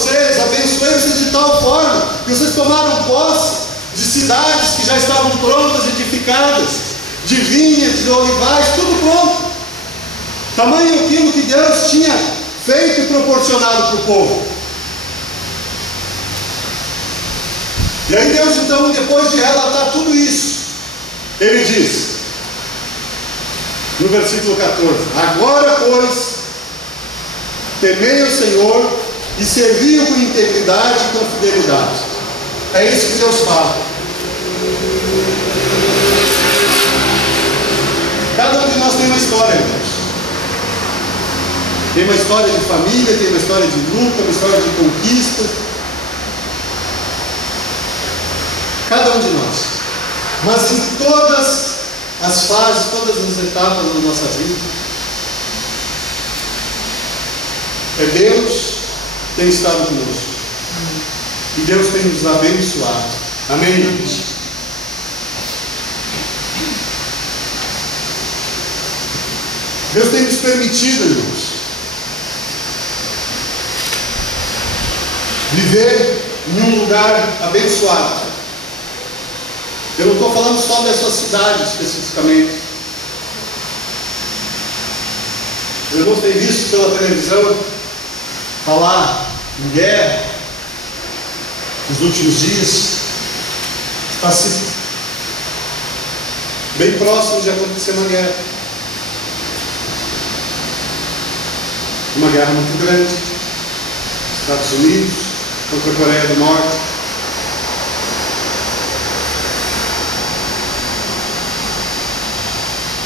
vocês, abençoei vocês de tal forma que vocês tomaram posse de cidades que já estavam prontas, edificadas, de vinhas, de olivais, tudo pronto. Tamanho aquilo que Deus tinha feito e proporcionado para o povo. E aí Deus, então, depois de relatar tudo isso, Ele diz, no versículo 14: agora, pois, temei o Senhor e servi-o com integridade e com fidelidade. É isso que Deus fala. Cada um de nós tem uma história, irmãos. Tem uma história de família, tem uma história de luta, uma história de conquista. Cada um de nós. Mas em todas as fases, todas as etapas da nossa vida, é Deus que tem estado conosco. E Deus tem nos abençoado. Amém? Deus tem nos permitido, irmãos, viver em um lugar abençoado. Eu não estou falando só dessa cidade especificamente. Eu não tenho visto pela televisão falar em guerra nos últimos dias. Está bem próximo de acontecer uma guerra. Uma guerra muito grande. Estados Unidos contra a Coreia do Norte.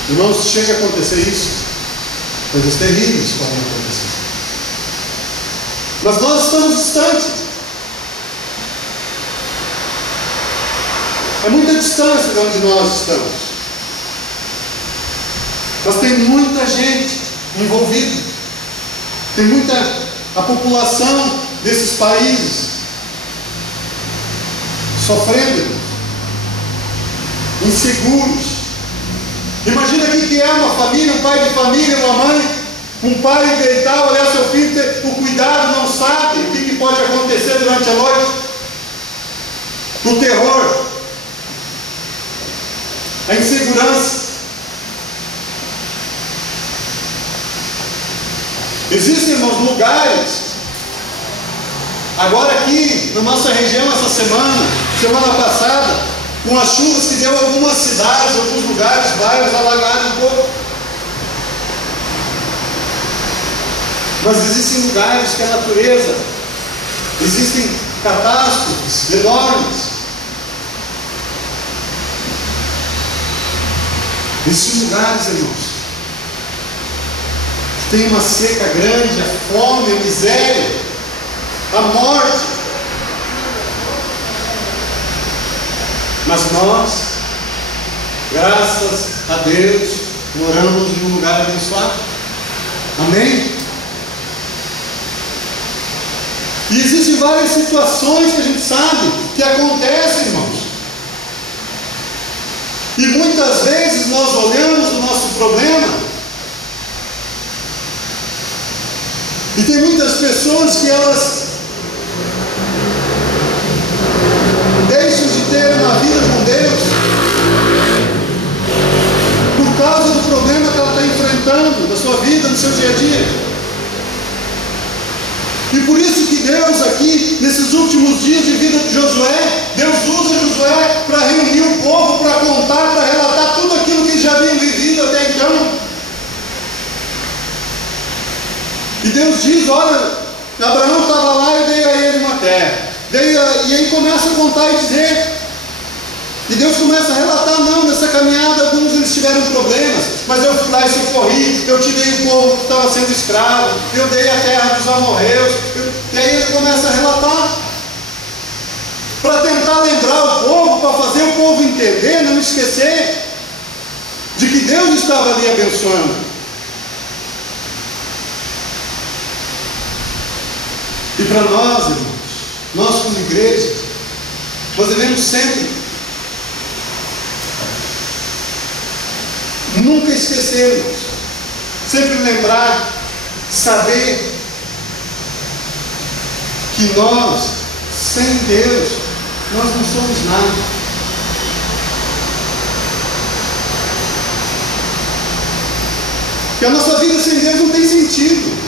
Irmãos, se chega a acontecer isso, coisas terríveis podem acontecer. Mas nós estamos distantes. É muita distância de onde nós estamos. Mas tem muita gente envolvida. Tem muita a população desses países sofrendo, inseguros. Imagina aqui que é uma família, um pai de família, uma mãe, um pai deitar, olhar seu filho, ter o cuidado, não sabe o que pode acontecer durante a noite. O terror, a insegurança. Existem, irmãos, lugares, agora aqui na nossa região, essa semana passada, com as chuvas que deu em algumas cidades, alguns lugares, bairros alagados um pouco. Mas existem lugares que a natureza, existem catástrofes enormes. Existem lugares, irmãos, que tem uma seca grande, a fome, a miséria, a morte. Mas nós, graças a Deus, moramos em um lugar abençoado. Amém? E existem várias situações que a gente sabe que acontecem, irmãos. E muitas vezes nós olhamos o nosso problema e tem muitas pessoas que elas deixam de ter uma vida com Deus por causa do problema que ela está enfrentando na sua vida, no seu dia a dia. E por isso que Deus aqui, nesses últimos dias de vida de Josué, Deus usa Josué para reunir o povo, para contar, para relatar tudo aquilo que eles já haviam vivido até então. E Deus diz, olha, Abraão estava lá e eu dei a ele uma terra. E aí começa a contar e dizer, e Deus começa a relatar, não, nessa caminhada alguns eles tiveram problemas, mas eu fui lá e socorri, eu tirei o povo que estava sendo escravo, eu dei a terra dos amorreus, e aí ele começa a relatar, para tentar lembrar o povo, para fazer o povo entender, não esquecer, de que Deus estava ali abençoando. E para nós, irmãos, nós como igreja, nós devemos sempre, nunca esquecermos, sempre lembrar, saber que nós, sem Deus, nós não somos nada. Que a nossa vida sem Deus não tem sentido.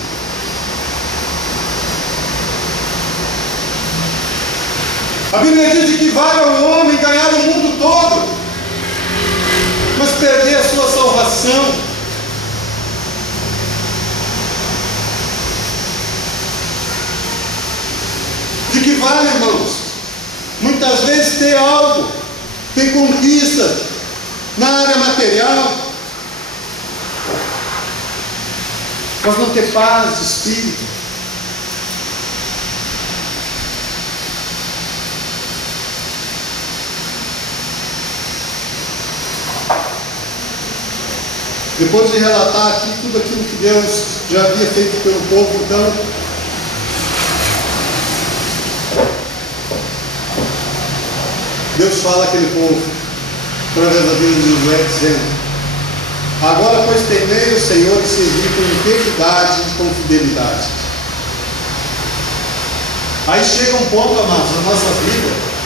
A Bíblia diz que vale ao homem ganhar o mundo todo, mas perder a sua salvação. De que vale, irmãos, muitas vezes ter algo, ter conquista na área material, mas não ter paz de espírito. Depois de relatar aqui tudo aquilo que Deus já havia feito pelo povo, então, Deus fala àquele povo, através da vida de Josué, dizendo: agora, pois, temei o Senhor e servi com integridade e com fidelidade. Aí chega um ponto, amados, na nossa vida,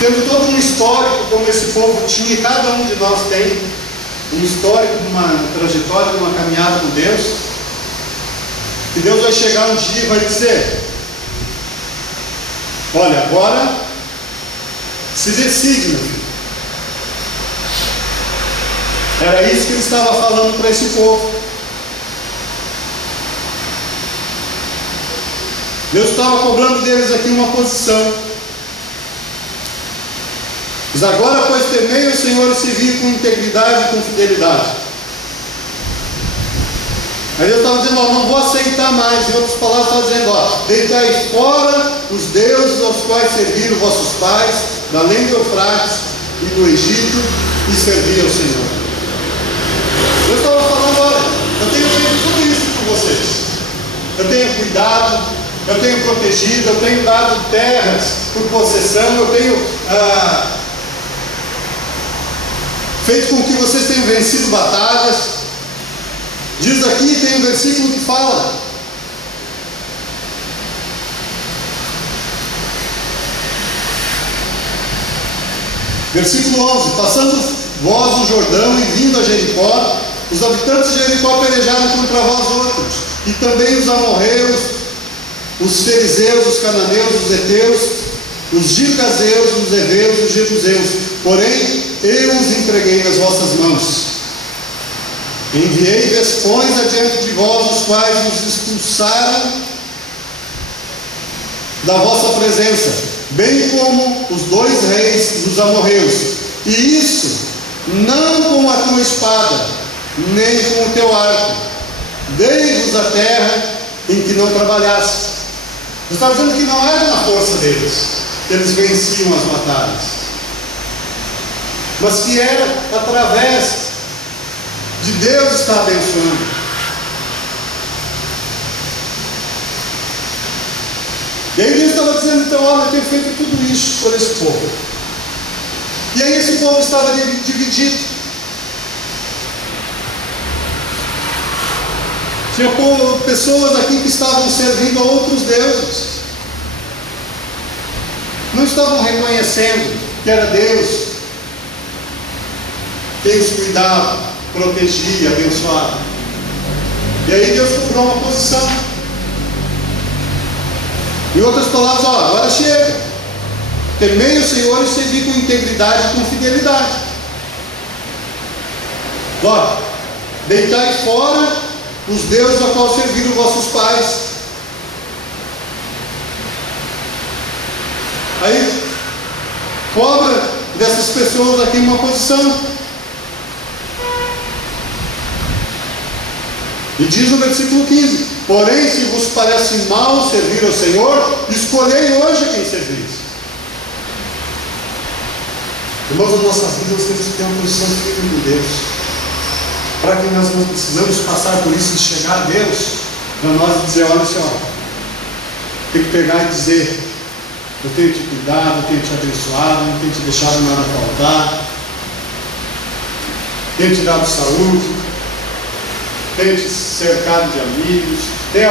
tendo todo um histórico como esse povo tinha, e cada um de nós tem um histórico, uma trajetória, uma caminhada com Deus, que Deus vai chegar um dia e vai dizer: olha, agora se decide, meu filho. Era isso que ele estava falando para esse povo. Deus estava cobrando deles aqui uma posição. Mas agora, pois, temei o Senhor e servi com integridade e com fidelidade. Aí Deus estava dizendo: ó, não vou aceitar mais. Em outras palavras, estava dizendo: ó, deitai fora os deuses aos quais serviram vossos pais, da além do Eufrates e do Egito, e servi ao Senhor. Deus estava falando: olha, eu tenho feito tudo isso por vocês. Eu tenho cuidado, eu tenho protegido, eu tenho dado terras por possessão, eu tenho feito com que vocês tenham vencido batalhas. Diz aqui, tem um versículo que fala: versículo 11: passando vós o Jordão e vindo a Jericó, os habitantes de Jericó pelejaram contra vós outros, e também os amorreus, os fariseus, os cananeus, os heteus, os girgazeus, os heveus e os jebuseus. Porém, eu os entreguei nas vossas mãos. Enviei vespões adiante de vós, os quais os expulsaram da vossa presença, bem como os 2 reis dos amorreus. E isso não com a tua espada, nem com o teu arco. Dei-vos a terra em que não trabalhaste. Eu estava dizendo que não era na força deles que eles venciam as batalhas, mas que era através de Deus estar abençoando. E aí Deus estava dizendo: então, olha, eu tenho feito tudo isso por esse povo. E aí esse povo estava dividido. Tinha pessoas aqui que estavam servindo a outros deuses, não estavam reconhecendo que era Deus quem os cuidava, protegia, abençoava. E aí Deus cobrou uma posição. Em outras palavras: ó, agora chega. Temei o Senhor e servi com integridade e com fidelidade. Ó, deitai fora os deuses a qual serviram vossos pais. Aí cobra dessas pessoas aqui uma posição. E diz no versículo 15: porém, se vos parece mal servir ao Senhor, escolhei hoje a quem servir. Irmãos, na nossa vida nós temos que ter uma posição firme com Deus, para que nós não precisamos passar por isso e chegar a Deus para nós dizer: olha, Senhor, tem que pegar e dizer: eu tenho te cuidado, eu tenho te abençoado, não tenho te deixado nada faltar, tenho te dado saúde, tenho te cercado de amigos, tenho